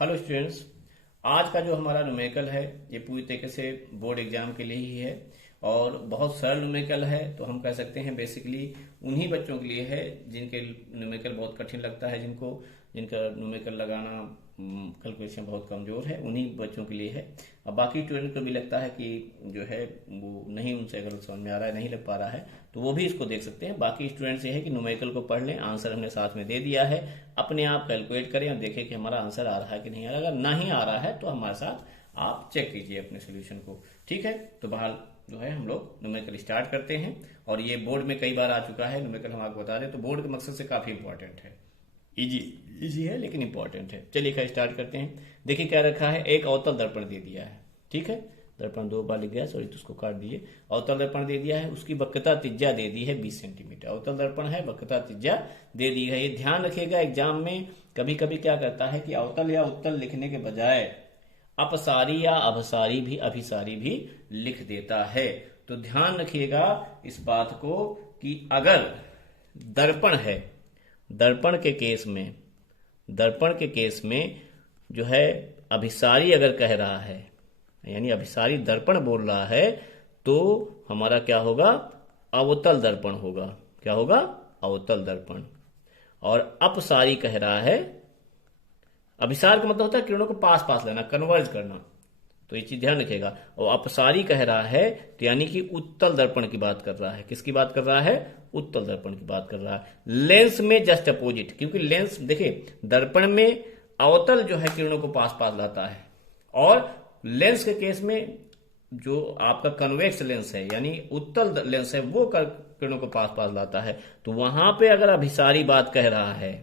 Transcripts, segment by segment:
Hello students. आज का जो हमारा न्यूमेरिकल है ये पूरी तरीके से बोर्ड एग्जाम के लिए ही है और बहुत सरल न्यूमेरिकल है। तो हम कह सकते हैं बेसिकली उन्हीं बच्चों के लिए है जिनके न्यूमेरिकल बहुत कठिन लगता है, जिनका न्यूमेरिकल लगाना कैलकुलेशन बहुत कमजोर है, उन्हीं बच्चों के लिए है। अब बाकी स्टूडेंट को भी लगता है कि जो है वो नहीं, उनसे अगर समझ में आ रहा है, नहीं लग पा रहा है, तो वो भी इसको देख सकते हैं। बाकी स्टूडेंट्स ये है कि न्यूमेरिकल को पढ़ लें, आंसर हमने साथ में दे दिया है, अपने आप कैलकुलेट करें और देखें कि हमारा आंसर आ रहा है कि नहीं आ रहा। अगर नहीं आ रहा है तो हमारे साथ आप चेक कीजिए अपने सोल्यूशन को। ठीक है, तो बहरहाल जो है हम लोग न्यूमेरिकल स्टार्ट करते हैं। और ये बोर्ड में कई बार आ चुका है न्यूमेरिकल, हम आपको बता दें तो बोर्ड के मकसद से काफी इंपॉर्टेंट है। इजी इजी है लेकिन इंपॉर्टेंट है। चलिए खैर स्टार्ट करते हैं। देखिए क्या रखा है, एक अवतल दर्पण दे दिया है। ठीक है, दर्पण दो बार लिख गया, सॉरी, तो उसको काट दिए। अवतल दर्पण दे दिया है, उसकी वक्रता त्रिज्या दे दी है 20 सेंटीमीटर। अवतल दर्पण है, वक्रता त्रिज्या दे दी है। ये ध्यान रखिएगा, एग्जाम में कभी कभी क्या करता है कि अवतल या उत्तल लिखने के बजाय अपसारी या अभसारी भी अभिसारी भी लिख देता है। तो ध्यान रखिएगा इस बात को कि अगर दर्पण है, दर्पण के केस में, दर्पण के केस में जो है अभिसारी अगर कह रहा है, यानी अभिसारी दर्पण बोल रहा है, तो हमारा क्या होगा, अवतल दर्पण होगा। क्या होगा, अवतल दर्पण। और अपसारी कह रहा है, अभिसार का मतलब होता है किरणों को पास पास लेना, कन्वर्ज करना, तो ये चीज ध्यान रखिएगा। और अपसारी कह रहा है तो यानी कि उत्तल दर्पण की बात कर रहा है। किसकी बात कर रहा है, उत्तल दर्पण की बात कर रहा है। लेंस में जस्ट अपोजिट, क्योंकि लेंस देखिए दर्पण में अवतल जो है किरणों को पास पास लाता है, और लेंस के केस में जो आपका कन्वेक्स लेंस है यानी उत्तल लेंस है वो किरणों को पास पास लाता है। तो वहां पे अगर अभिसारी बात कह रहा है,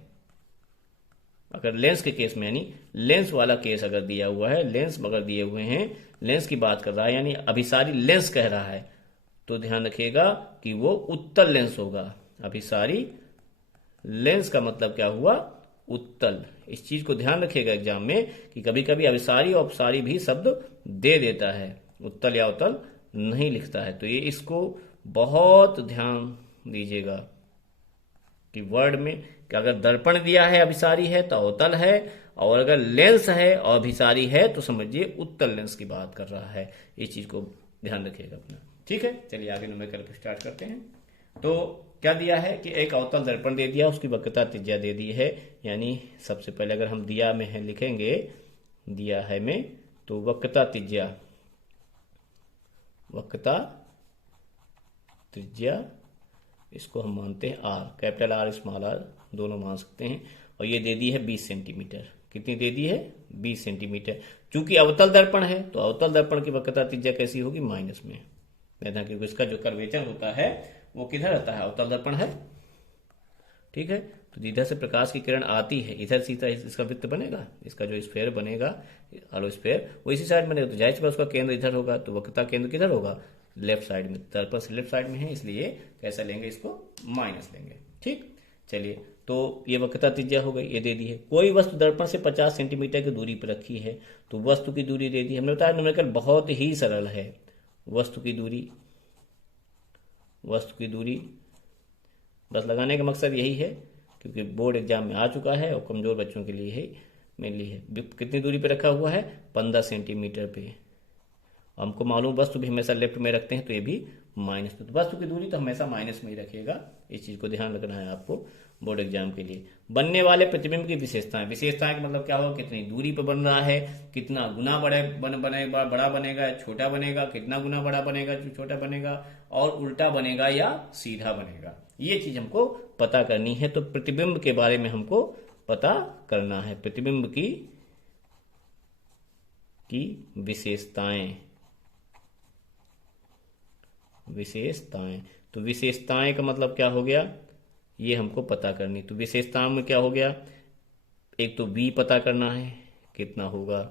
अगर लेंस के केस में, यानी लेंस वाला केस अगर दिया हुआ है, लेंस अगर दिए हुए हैं, लेंस की बात कर रहा है यानी अभिसारी लेंस कह रहा है, तो ध्यान रखिएगा कि वो उत्तल लेंस होगा। अभिसारी लेंस का मतलब क्या हुआ, उत्तल। इस चीज को ध्यान रखिएगा एग्जाम में कि कभी कभी अभिसारी और अपसारी भी शब्द दे देता है, उत्तल या उत्तल नहीं लिखता है। तो ये इसको बहुत ध्यान दीजिएगा कि वर्ड में कि अगर दर्पण दिया है अभिसारी है तो अवतल है, और अगर लेंस है और अभिसारी है तो समझिए उत्तल लेंस की बात कर रहा है। इस चीज को ध्यान रखिएगा अपना। ठीक है, चलिए आगे न्यूमेरिकल स्टार्ट करते हैं। तो क्या दिया है कि एक अवतल दर्पण दे दिया, उसकी वक्रता त्रिज्या दे दी है। यानी सबसे पहले अगर हम दिया में है लिखेंगे, दिया है में, तो वक्रता त्रिज्या, वक्रता त्रिज्या इसको हम मानते हैं R, capital R small R दोनों मान सकते हैं। और ये दे दी है 20 सेंटीमीटर। कितनी दे दी है, 20 सेंटीमीटर। चूंकि अवतल दर्पण है तो अवतल दर्पण की वक्रता त्रिज्या कैसी होगी, माइनस में। क्योंकि इसका जो कर्वेचर होता है वो किधर रहता है, अवतल दर्पण है। ठीक है, तो जिधर से प्रकाश की किरण आती है इधर सीधा इसका वृत्त बनेगा, इसका जो स्फेयर बनेगा, हॉलो स्फेयर, वो इसी साइड बनेगा। तो जाहिर सी बात उसका केंद्र इधर होगा, तो वक्रता केंद्र किधर होगा, लेफ्ट साइड में। दर्पण से लेफ्ट साइड में है, इसलिए कैसा लेंगे, इसको माइनस लेंगे। ठीक, चलिए, तो ये वक्रता त्रिज्या हो गई, ये दे दी है। कोई वस्तु दर्पण से 50 सेंटीमीटर की दूरी पर रखी है, तो वस्तु की दूरी दे दी। हमने बताया न्यूमेरिकल बहुत ही सरल है। वस्तु की दूरी, वस्तु की दूरी बस लगाने का मकसद यही है, क्योंकि बोर्ड एग्जाम में आ चुका है और कमजोर बच्चों के लिए ही मेनली है। कितनी दूरी पे रखा हुआ है, 15 सेंटीमीटर पे। हमको मालूम वस्तु भी हमेशा लेफ्ट में रखते हैं, तो ये भी माइनस पे। तो वस्तु की दूरी तो हमेशा माइनस में ही रखिएगा। इस चीज को ध्यान रखना है आपको बोर्ड एग्जाम के लिए। बनने वाले प्रतिबिंब की विशेषताएं, विशेषताएं का मतलब क्या होगा, कितनी दूरी पर बन रहा है, कितना गुना बनेगा, बड़ा बनेगा, छोटा बनेगा, कितना गुना बड़ा बनेगा, छोटा बनेगा, और उल्टा बनेगा या सीधा बनेगा, ये चीज हमको पता करनी है। तो प्रतिबिंब के बारे में हमको पता करना है, प्रतिबिंब की विशेषताएं, विशेषताएं। तो विशेषताएं का मतलब क्या हो गया, ये हमको पता करनी। तो विशेषताओं में क्या हो गया, एक तो v पता करना है कितना होगा,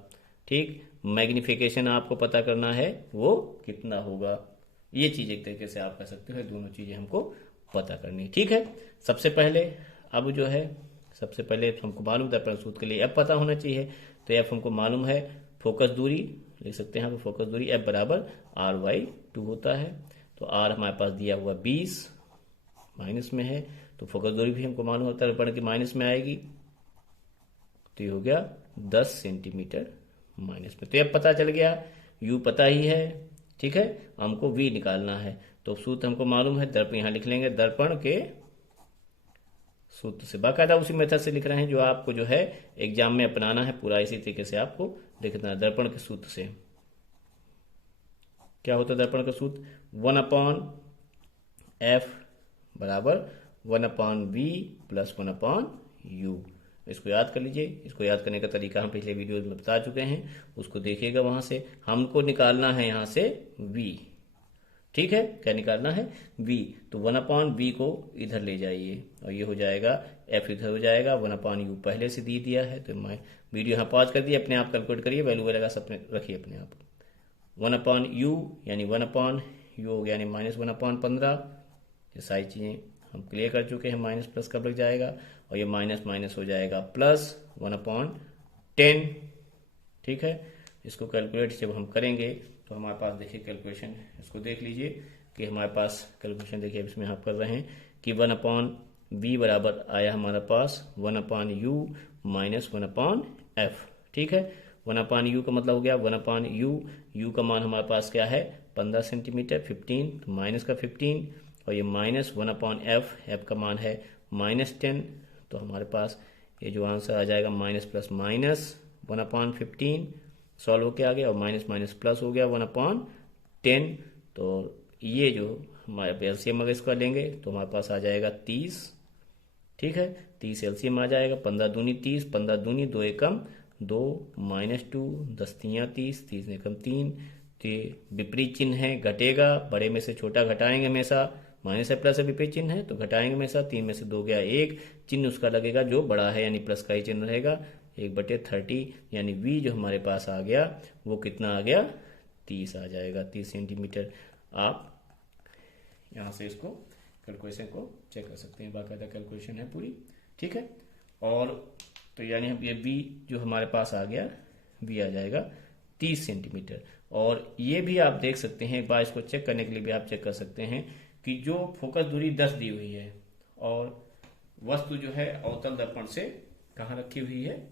ठीक, मैग्निफिकेशन आपको पता करना है वो कितना होगा। ये चीज एक तरीके से आप कह सकते हो, दोनों चीजें हमको पता करनी। ठीक है, सबसे पहले अब जो है, सबसे पहले तो हमको मालूम दर्पण सूत्र के लिए f पता होना चाहिए। तो f हमको मालूम है, फोकस दूरी लिख सकते हैं, फोकस दूरी f बराबर r/2 होता है। तो r हमारे पास दिया हुआ 20 माइनस में है, तो फोकस दूरी भी हमको मालूम होता है दर्पण की माइनस में आएगी। तो ये हो गया 10 सेंटीमीटर माइनस में। तो ये पता चल गया, u पता ही है, ठीक है, हमको v निकालना है। तो सूत्र हमको मालूम है, दर्पण यहाँ लिख लेंगे, दर्पण के सूत्र से, बाकायदा उसी मेथड से लिख रहे हैं जो आपको जो है एग्जाम में अपनाना है, पूरा इसी तरीके से आपको लिखना है। दर्पण के सूत्र से क्या होता है, दर्पण का सूत्र 1/f बराबर 1/v प्लस 1/u। इसको याद कर लीजिए। इसको याद करने का तरीका हम पिछले वीडियो में बता चुके हैं, उसको देखिएगा। वहां से हमको निकालना है यहाँ से v, ठीक है, क्या निकालना है, v। तो 1/v को इधर ले जाइए और ये हो जाएगा f, इधर हो जाएगा 1/u पहले से दे दिया है। तो मैं वीडियो यहाँ पॉज कर दिए, अपने आप कैलकुलेट करिए, वैल्यू वगैरह सब रखिए अपने आप। 1/u यानी 1/u हो गया, यानी -1/15। ये सारी चीज़ें हम क्लियर कर चुके हैं। माइनस प्लस कब लग जाएगा, और ये माइनस माइनस हो जाएगा प्लस 1/10, ठीक है। इसको कैलकुलेट जब हम करेंगे तो हमारे पास देखिए कैलकुलेशन, इसको देख लीजिए कि हमारे पास कैलकुलेशन देखिए इसमें हम कर रहे हैं कि 1/v बराबर आया हमारे पास 1/u माइनस 1/f, ठीक है। 1/u का मतलब हो गया 1/u, u का मान हमारे पास क्या है 15 सेंटीमीटर, 15, तो माइनस का 15, और ये माइनस 1/f, f का मान है -10। तो हमारे पास ये जो आंसर आ जाएगा माइनस प्लस माइनस 1/15 सॉल्व होके आ गया, और माइनस माइनस प्लस हो गया 1/10। तो ये जो हमारे एलसीएम अगर इसका लेंगे तो हमारे पास आ जाएगा 30, ठीक है। 30 एलसीएम आ जाएगा, 15 दूनी 30, 15 दूनी 2 एकम 2, -2, 10 तियाँ 30, 30 एकम 3। तो ये विपरीत चिन्ह है, घटेगा, बड़े में से छोटा घटाएंगे हमेशा, माइनस है प्लस है विपरीत चिन्ह है तो घटाएंगे हमेशा। 3 में से 2 गया 1, चिन्ह उसका लगेगा जो बड़ा है, यानी प्लस का ही चिन्ह रहेगा, 1/30, यानी v जो हमारे पास आ गया वो कितना आ गया 30 आ जाएगा, 30 सेंटीमीटर। आप यहाँ से इसको कैलकुलेशन को चेक कर सकते हैं, बाकायदा कैलकुलेशन है पूरी, ठीक है। और तो यानी हम ये v जो हमारे पास आ गया, v आ जाएगा 30 सेंटीमीटर। और ये भी आप देख सकते हैं, एक बार इसको चेक करने के लिए भी आप चेक कर सकते हैं कि जो फोकस दूरी 10 दी हुई है और वस्तु जो है अवतल दर्पण से कहाँ रखी हुई है,